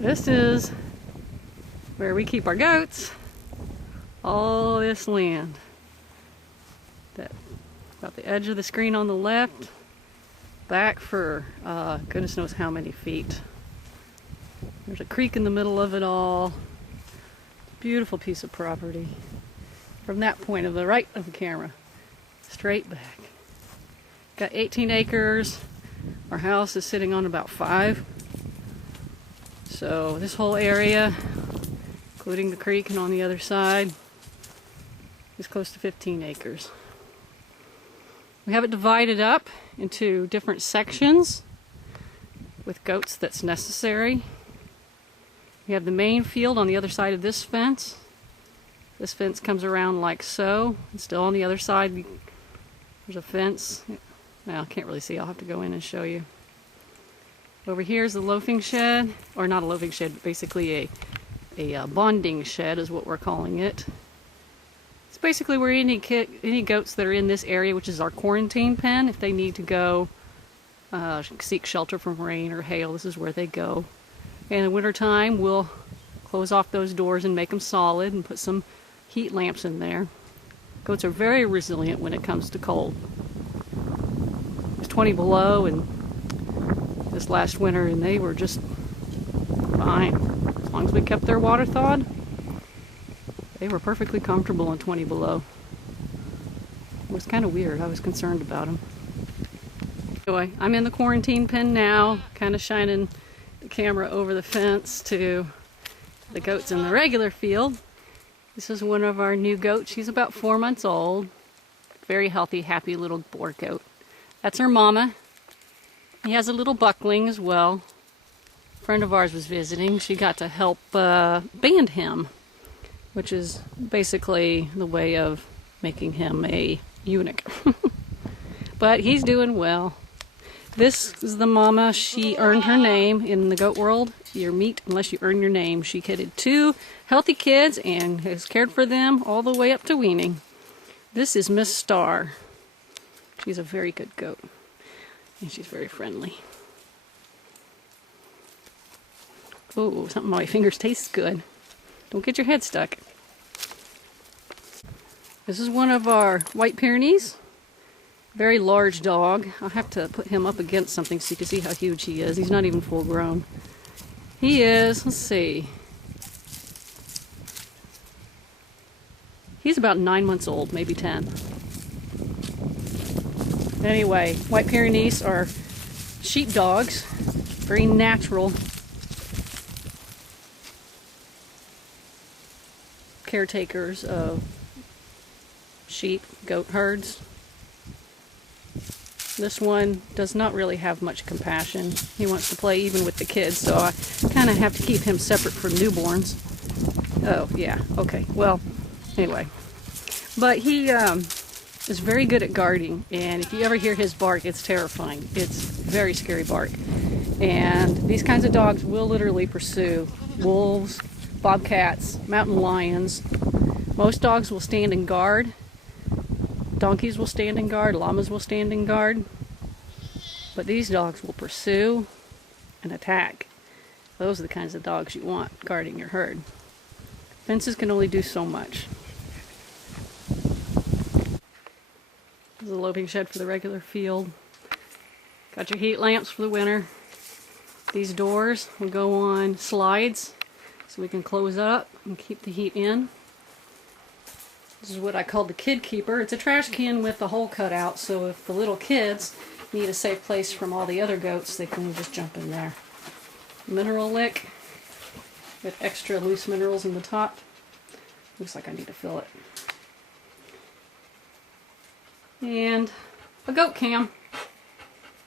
This is where we keep our goats. All this land. That about the edge of the screen on the left. Back for goodness knows how many feet. There's a creek in the middle of it all. Beautiful piece of property. From that point of the right of the camera, straight back. Got 18 acres. Our house is sitting on about 5. So this whole area, including the creek and on the other side, is close to 15 acres. We have it divided up into different sections with goats that's necessary. We have the main field on the other side of this fence. This fence comes around like so. And still on the other side, there's a fence. Well, I can't really see. I'll have to go in and show you. Over here is the loafing shed, or not a loafing shed, but basically a bonding shed is what we're calling it. It's basically where any goats that are in this area, which is our quarantine pen, if they need to go seek shelter from rain or hail, this is where they go. And in the wintertime, we'll close off those doors and make them solid and put some heat lamps in there. Goats are very resilient when it comes to cold. It was 20 below and this last winter, and they were just fine. As long as we kept their water thawed, they were perfectly comfortable in 20 below. It was kind of weird. I was concerned about them. Anyway, I'm in the quarantine pen now, kind of shining the camera over the fence to the goats in the regular field. This is one of our new goats. She's about 4 months old. Very healthy, happy little Boer goat. That's her mama. He has a little buckling as well. A friend of ours was visiting. She got to help band him, which is basically the way of making him a eunuch. But he's doing well. This is the mama. She earned her name in the goat world. You're meat unless you earn your name. She kidded 2 healthy kids and has cared for them all the way up to weaning. This is Miss Star. She's a very good goat. And she's very friendly. Oh, something on my fingers tastes good. Don't get your head stuck. This is one of our white Pyrenees. Very large dog. I'll have to put him up against something so you can see how huge he is. He's not even full grown. He is, let's see. He's about 9 months old, maybe 10. Anyway, white Pyrenees are sheep dogs, very natural caretakers of sheep, goat herds. This one does not really have much compassion. He wants to play even with the kids, so I kind of have to keep him separate from newborns. Oh, yeah, okay, well, anyway. But he is very good at guarding, and if you ever hear his bark, it's terrifying. It's very scary bark. And these kinds of dogs will literally pursue wolves, bobcats, mountain lions. Most dogs will stand in guard. Donkeys will stand in guard, llamas will stand in guard. But these dogs will pursue and attack. Those are the kinds of dogs you want guarding your herd. Fences can only do so much. This is a loafing shed for the regular field. Got your heat lamps for the winter. These doors will go on slides so we can close up and keep the heat in. This is what I call the kid keeper. It's a trash can with the hole cut out, so if the little kids need a safe place from all the other goats, they can just jump in there. Mineral lick with extra loose minerals in the top. Looks like I need to fill it. And a goat cam.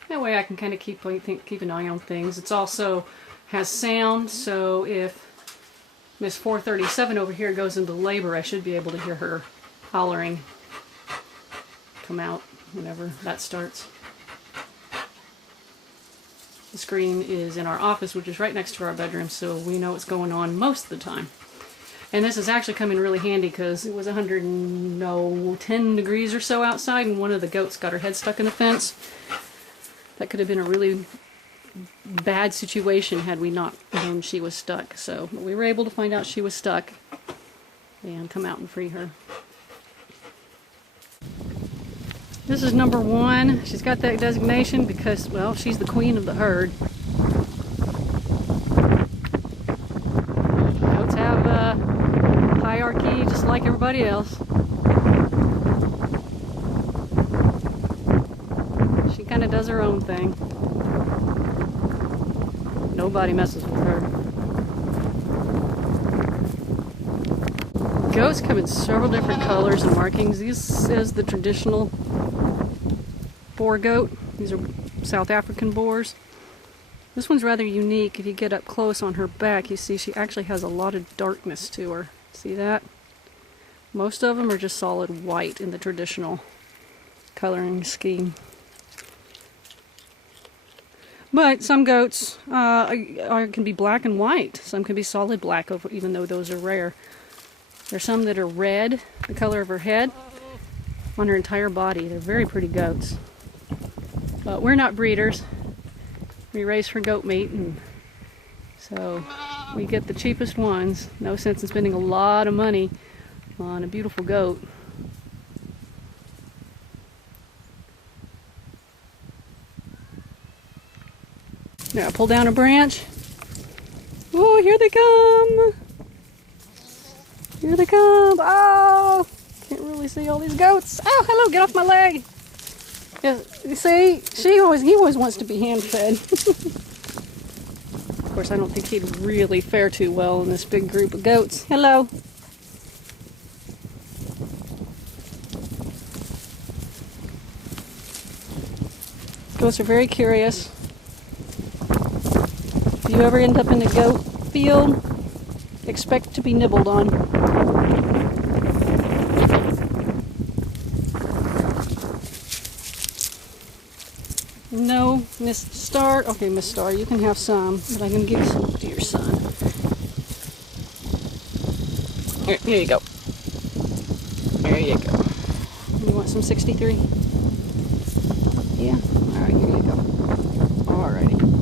That way I can kind of keep an eye on things. It's also has sound, so if Miss 437 over here goes into labor, I should be able to hear her hollering come out whenever that starts. The screen is in our office, which is right next to our bedroom, so we know what's going on most of the time. And this has actually come in really handy because it was 110 degrees or so outside, and one of the goats got her head stuck in the fence. That could have been a really bad situation had we not known she was stuck. So we were able to find out she was stuck and come out and free her. This is number 1. She's got that designation because, well, she's the queen of the herd. Goats have a hierarchy just like everybody else. She kind of does her own thing. Nobody messes with her. Goats come in several different colors and markings. This is the traditional Boer goat. These are South African Boers. This one's rather unique. If you get up close on her back, you see she actually has a lot of darkness to her. See that? Most of them are just solid white in the traditional coloring scheme. But some goats can be black and white. Some can be solid black, even though those are rare. There's some that are red, the color of her head, on her entire body. They're very pretty goats. But we're not breeders. We raise for goat meat, and so we get the cheapest ones. No sense in spending a lot of money on a beautiful goat. Now pull down a branch. Oh, here they come! Here they come! Oh! Can't really see all these goats. Oh, hello! Get off my leg! Yeah, you see, he always wants to be hand-fed. Of course, I don't think he'd really fare too well in this big group of goats. Hello! Goats are very curious. If you ever end up in a goat field, expect to be nibbled on. No, Miss Star. Okay, Miss Star, you can have some, but I'm going to give you some to your son. Here you go. There you go. You want some 63? Yeah? Alright, here you go. Alrighty.